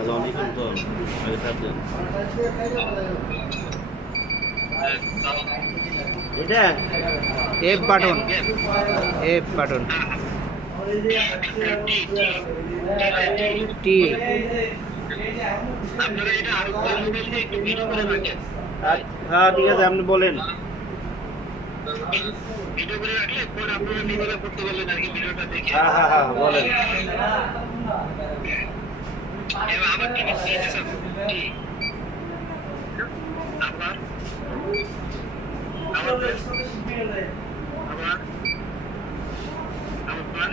না অনেকক্ষণ তো আগে থাকতেন এটা এফ বাটন এফ বাটন টি হ্যাঁ ঠিক আছে আপনি বলেন ভিডিও করে রাখলে পরে আপনারা নিজেরা করতে পারলেন আর কি ভিডিওটা দেখে হ্যাঁ হ্যাঁ হ্যাঁ বলেন এবার আবার কি দিতে স্যার টি আবার আবার আবার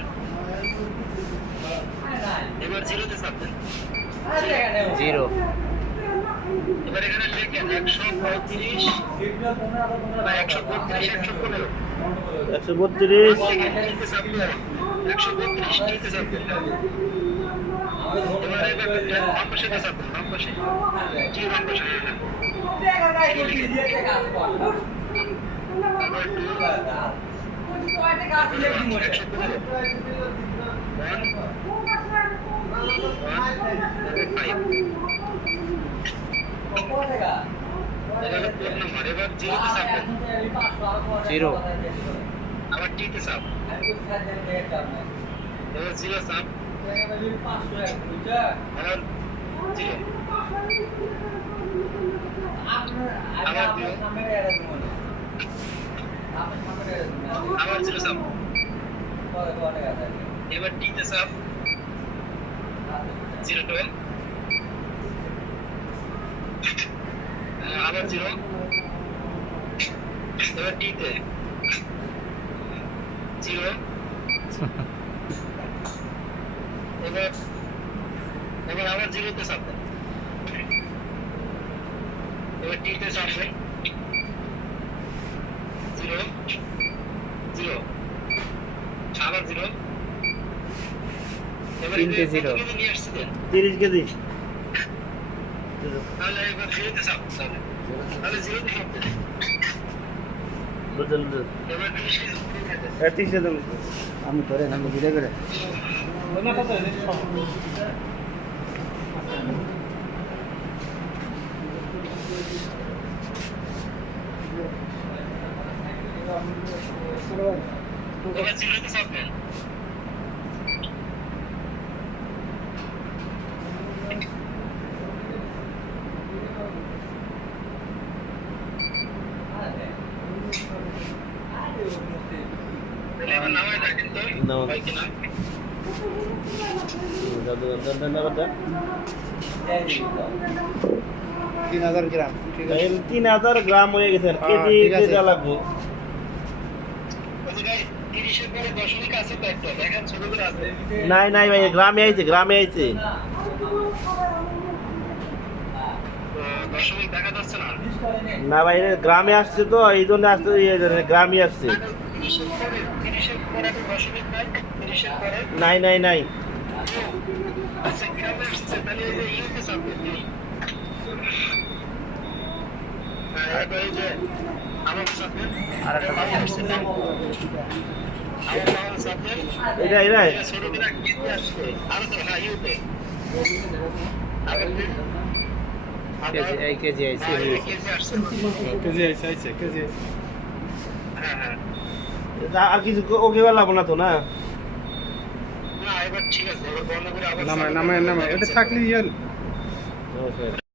এবার জিরোতে চাপবেন জিরো এবার এখানে লেখেন 135 বা 132 115 132 132 টিতে চাপবেন এবার বাম পাশে চাপবেন বাম পাশে জি বাম পাশে জিরো আবার টিতে চাপ এবার জিরো চাপ আবার জিরো আবার জিরো আবার জিরো চাপ এবার টিতে চাপ জিরো টুয়েলভ আবার জিরো এবার টিতে জিরো এবার এবার আবার জিরোতে চাপবেন এবার টিতে চাপবেন জিরো জিরো আবার জিরো এবার তিনটে জিরো নিয়ে আসছিলেন 30 কেজি তাহলে এবার জিরোতে চাপবেন তাহলে জিরোতে চাপবেন বুঝলেন এবার 30 কেজি 30 কেজি আমি করে আমি দিলে করে এবার জিরোতে চাপবেন এবার নামায় দেখেন তো নাও। হয় কিনা দাদা 3000 গ্রাম ঠিক আছে 3000 গ্রাম হয়ে গেছে আর কেজি ঠিক আছে। কেজি লাগবে ওই জায়গায় 30 এর পরে দশমিক আছে তো একটা দেখেন ছোট করে আছে নাই নাই ভাই গ্রামে আইছে তো দশমিক দেখা যাচ্ছে না না ভাই এটা গ্রামে আসছে তো এই জন্য আসছে গ্রামে আসছে 30 এর পরে দশমিক নাই 30 এর পরে নাই নাই নাই আচ্ছা গ্রামে আসছে তাহলে এই যে ইউতে চাপবেন এবার এই যে আমার চাপবেন আর একটা বামে আসছে না আমার বামে চাপবেন এটা এটা ছোট করে কেটে আসছে আরো তো হ্যাঁ ইউতে আবার কেজি এই কেজি আইছে কেজি আসছে কেজি আইছে কেজি আইছে হ্যাঁ হ্যাঁ আর কিছু ওকে লাগবো না তো না না এবার ঠিক আছে এবার বন্ধ করে আবার নামায় এটা থাকলে ইয়ে